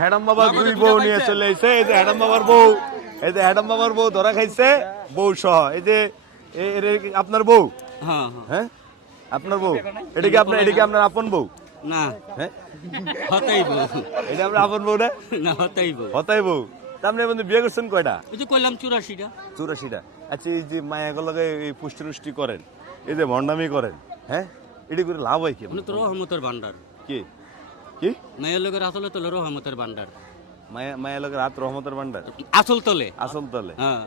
হ্যাডাম বাবা দুই বউ নিয়ে চলে এসে এই যে হ্যাডাম বাবার বউ এই যে হ্যাডাম বাবার বউ ধরা খাইছে বউ সহ এই যে আপনার বউ? হ্যাঁ হ্যাঁ। হ্যাঁ? আপনার বউ? এটা কি আপনার এটা কি আপনার আপন বউ? না। হ্যাঁ? হতাই বউ। এটা আপনার আপন বউ না? না হতাই বউ। হতাই বউ। আপনি বন্ধু বিয়ে করছেন কয়টা? ওই যে কইলাম চুরাশিটা। চুরাশিটা। আচ্ছা এই যে মায়াগুলোকে এই পুষ্টি টুষ্টি করেন এই যে ভণ্ডামি করেন হ্যাঁ? এটি করে লাভ হয় কি? মানে রহমতের ভান্ডার কি? কি? মেয়ের লোকের আসলে তোলে রহমতের ভান্ডার মায়া লোকের হাত রহমতের ভান্ডার আসল তলে। আসল তলে। হ্যাঁ।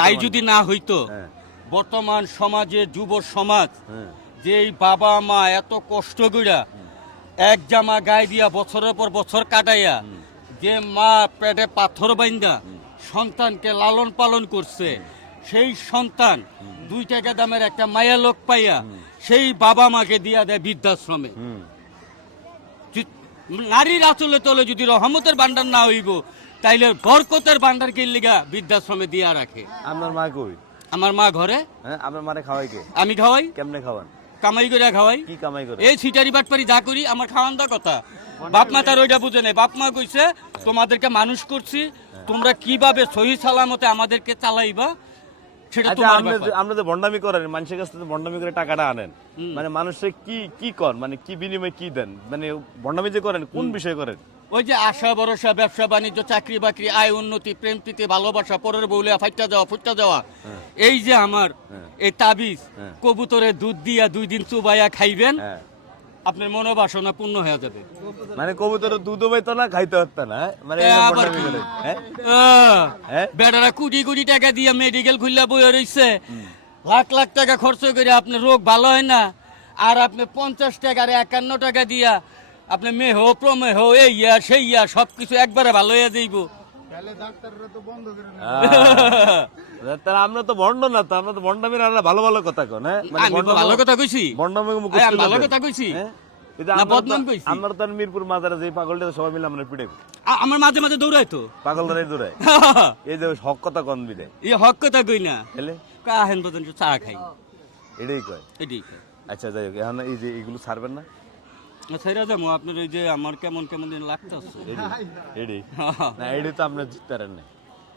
তাই যদি না হইতো হ্যাঁ। বর্তমান সমাজে যুব সমাজ হ্যাঁ। যে বাবা মা এত কষ্ট কইরা এক জামা গায়ে দিয়া বছরের পর বছর কাটাইয়া যে মা পেটে পাথর বাইন্দা সন্তানকে লালন পালন করছে সেই সন্তান দুই টাকা দামের একটা মায়া লোক পাইয়া সেই বাবা মাকে দিয়া দেয় বৃদ্ধাশ্রমে। নারীর আচলে তলে যদি রহমতের ভান্ডার না হইব তাইলে বরকতের ভান্ডার কে লিগা বৃদ্ধাশ্রমে দিয়া রাখে। আপনার মা কই? আমার মা ঘরে? হ্যাঁ আপনার মারে খাওয়াই কে? আমি খাওয়াই। কেমনে খাওয়ান? কামাই করে খাওয়াই। কি কামাই করে? এই সিটারি বাটপারি যা করি আমার খাওয়ান দা কথা। বাপ মা তার ওইটা বুঝে নেই বাপ মা কইছে তোমাদেরকে মানুষ করছি তোমরা কীভাবে সহি সালামতে আমাদেরকে চালাইবা সেটা আচ্ছা তোমার ব্যাপার। আপনি যে করেন মানুষের কাছ থেকে করে টাকাটা আনেন মানে মানুষের কি কি কর মানে কি বিনিময়ে কি দেন মানে যে করেন কোন বিষয় করেন ওই যে আশা ভরসা ব্যবসা বাণিজ্য চাকরি বাকরি আয় উন্নতি প্রেম প্রীতি ভালোবাসা পরের বউলে ফাইটা যাওয়া ফুটটা যাওয়া এই যে আমার হ্যাঁ। এই তাবিজ হ্যাঁ। কবুতরে দুধ দিয়া দুই দিন চুবাইয়া খাইবেন হ্যাঁ আপনার মনোবাসনা পূর্ণ হয়ে যাবে। মানে কবুতর দুধ পাইতো না খাইতে পারতো না? মানে হ্যাঁ? হ্যাঁ? বেটারা কোটি কোটি টাকা দিয়ে মেডিকেল খুললা বইয়া রইছে। লাখ লাখ টাকা খরচ করে আপনার রোগ ভালো হয় না আর আপনি পঞ্চাশ টাকার একান্ন টাকা দিয়া আপনি মেহ প্রমেহ এই ইয়া সেই ইয়া সবকিছু একবারে ভালো হয়ে যাইব। আমরা তো ভণ্ড না তো আমরা তো ভণ্ডামির আর ভালো ভালো কথা কন হ্যাঁ? ভালো কথা কইছি। ভণ্ডামি আরে, ভালো কথা কইছি। না, বদনাম কইছি? আমরা তো মিরপুর মাজারে যে পাগলটা সবাই মিলে আমরা মাঝে মাঝে দৌড়াই তো। পাগল ধরে দূরে এই যে হক কথা কন বিদে। এই হক কথা কই না। কাহেন চা খাই। এটাই কয়। এটাই আচ্ছা যাই হোক এখন এই যে এগুলো ছাড়বেন না। যাব। আপনার ওই যে আমার কেমন কেমন দিন লাগতেছে এডি এডি। না এডি তো আপনার জিততে পারেন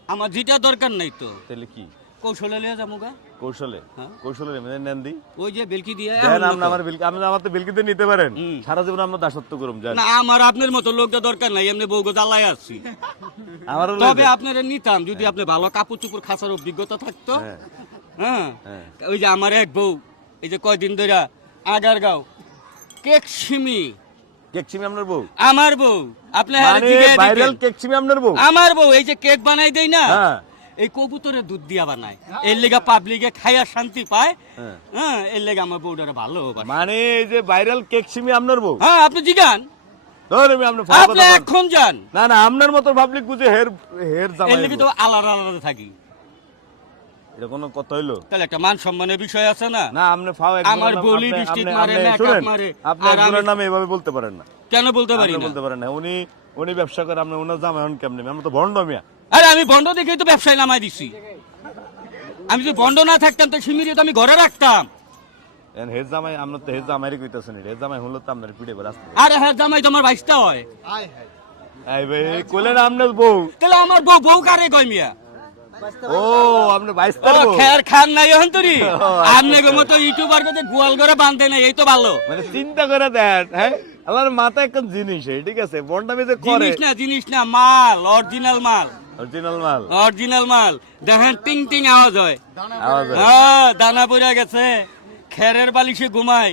আমার যেটা দরকার নাই তো। তাহলে কি? কৌশলে লিয়ে যাব গা। কৌশলে? হ্যাঁ। কৌশলে মানে নেন দি। ওই যে বেলকি দিয়ে দেন আপনি আমার বিল আপনি আমার তো বিলকিতে নিতে পারেন। হুম। সারা জীবন আমরা দাসত্ব করুম জান না আমার আপনার মতো লোকটা দরকার নাই এমনি বউ জ্বালাই আসছি আমারও তবে আপনারা নিতাম যদি আপনি ভালো কাপড় চুপড় খাসার অভিজ্ঞতা থাকতো। হ্যাঁ। হ্যাঁ। হ্যাঁ। ওই যে আমার এক বউ এই যে কয়দিন ধরে আগার গাও কেক সিমি আপনার বউ? আমার বউ। আপনি মানে ভাইরাল আপনার বউ? আমার বউ এই যে কেক বানাই দেই না হ্যাঁ। এই কবুতরের দুধ দিয়া বানায়। এর লেগা পাবলিকে খাইয়া শান্তি পায়। হ্যাঁ। হ্যাঁ এর লেগা আমার বউটারে ভালো মানে এই যে ভাইরাল কেকছিমি আপনার বউ? হ্যাঁ আপনি জিগান। আপনি এখন যান। না না আপনার মতো পাবলিক বুঝে হের হের এর লেগে তো আলাদা আলাদা থাকি। এটা কোনো কথা হইল? তাহলে একটা মান সম্মানের বিষয় আছে না? না আপনি ফাও আমার বলি ডিস্ট্রিক্ট মারে, আপনি মারে, আপনি একজনের আমি- নামে এভাবে বলতে পারেন না। কেন বলতে পারি না? বলতে পারেন না। উনি উনি ব্যবসা করে আপনি ওনার জামাই হন কেমনে? আমরা তো ভণ্ড মিয়া। আরে আমি বন্ড দেখেই তো ব্যবসায় নামাই দিছি। আমি যদি বন্ড না থাকতাম তো সিমিরি তো আমি ঘরে রাখতাম। এন জামাই আমরা তো জামাইরে কইতাছেন জামাই হলো তো আপনার পিড়ে রাস্তা আরে জামাই তোমার বাইশটা হয়। এই ভাই কইলেন আপনার বউ। তাহলে আমার বউ বউ কারে কয় মিয়া? ও আপনি বাইশ তার ও বউ খের খান নাই হন ও, আচ্ছা, আপনি ইউটিউবার গোয়াল করে বাঁধে নাই এই তো ভালো। মানে চিন্তা করে দেন হ্যাঁ? আমার মাথা জিনিস ঠিক আছে? বন্ডামি যে করে। জিনিস না জিনিস না মাল অরিজিনাল মাল। অরিজিনাল মাল। অরিজিনাল মাল। দেখেন টিং টিং আওয়াজ হয়। আওয়াজ হয়। হ্যাঁ দানা পড়ে গেছে। খেরের বালিশে ঘুমায়।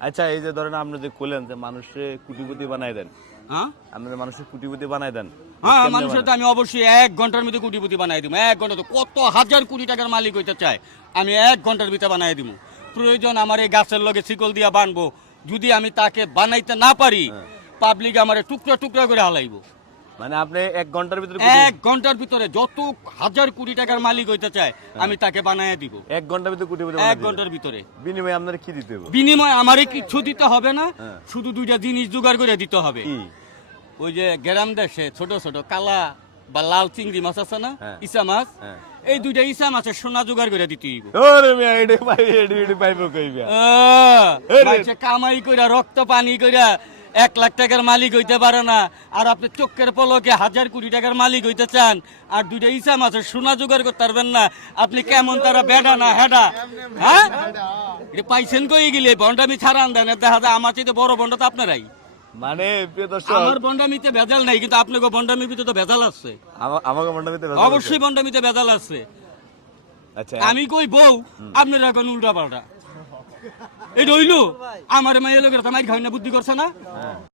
আচ্ছা এই যে ধরেন আপনি যে কইলেন যে মানুষে কুটিপতি বানাই দেন হ্যাঁ? আপনি মানুষের কুটিপতি বানাই দেন। হ্যাঁ মানুষের তো আমি অবশ্যই এক ঘণ্টার মধ্যে কোটিপতি বানাই দিব। এক ঘণ্টা তো কত হাজার কোটি টাকার মালিক হইতে চায়। আমি এক ঘণ্টার ভিতরে বানাই দিব। প্রয়োজন আমার এই গাছের লগে শিকল দিয়া বানবো। যদি আমি তাকে বানাইতে না পারি হ্যাঁ। পাবলিক আমার টুকরা টুকরা করে হালাইব। মানে আপনি এক ঘণ্টার ভিতরে এক ঘণ্টার ভিতরে যত হাজার কোটি টাকার মালিক হইতে চায় আমি তাকে বানাই দিব। এক ঘণ্টার ভিতরে কুটিপতি এক ঘণ্টার ভিতরে। বিনিময়ে আপনার কি দিতে হবে? বিনিময় আমারে কিছু দিতে হবে না হ্যাঁ। শুধু দুইটা জিনিস জোগাড় করে দিতে হবে। ওই যে গ্রাম দেশে ছোট ছোট কালা বা লাল চিংড়ি মাছ আছে না হ্যাঁ। ইসা মাছ হ্যাঁ। এই দুইটা ইসা মাছের সোনা জোগাড় করে দিতে হইব। ওরে মিয়া এডি পাই এডি এডি পাইবো কই মিয়া? আহ, এই রে। মাইসে কামাই কইরা রক্ত পানি কইরা এক লাখ টাকার মালিক হইতে পারে না। আর আপনি চোখের পলকে হাজার কোটি টাকার মালিক হইতে চান আর দুইটা ইসাম আছে সোনা জোগাড় করতে পারবেন না। আপনি কেমন তারা বেডা না হেডা? হ্যাঁ? এটা পাইছেন কই গেলে? বন্ডামি ছাড়ান দেন দেখা যায় আমার চাইতে বড় বন্ডা তো আপনারাই। মানে প্রিয় দর্শক আমার বন্ডামিতে ভেজাল নাই কিন্তু আপনাকে বন্ডামির ভিতরে তো ভেজাল আছে। অবশ্যই বন্ডামিতে ভেজাল আছে। আচ্ছা। আমি কই বউ আপনারা এখন উল্টা পাল্টা এটা হইল আমার মায়ের লোকের তো মাইর খাই না বুদ্ধি করছে না।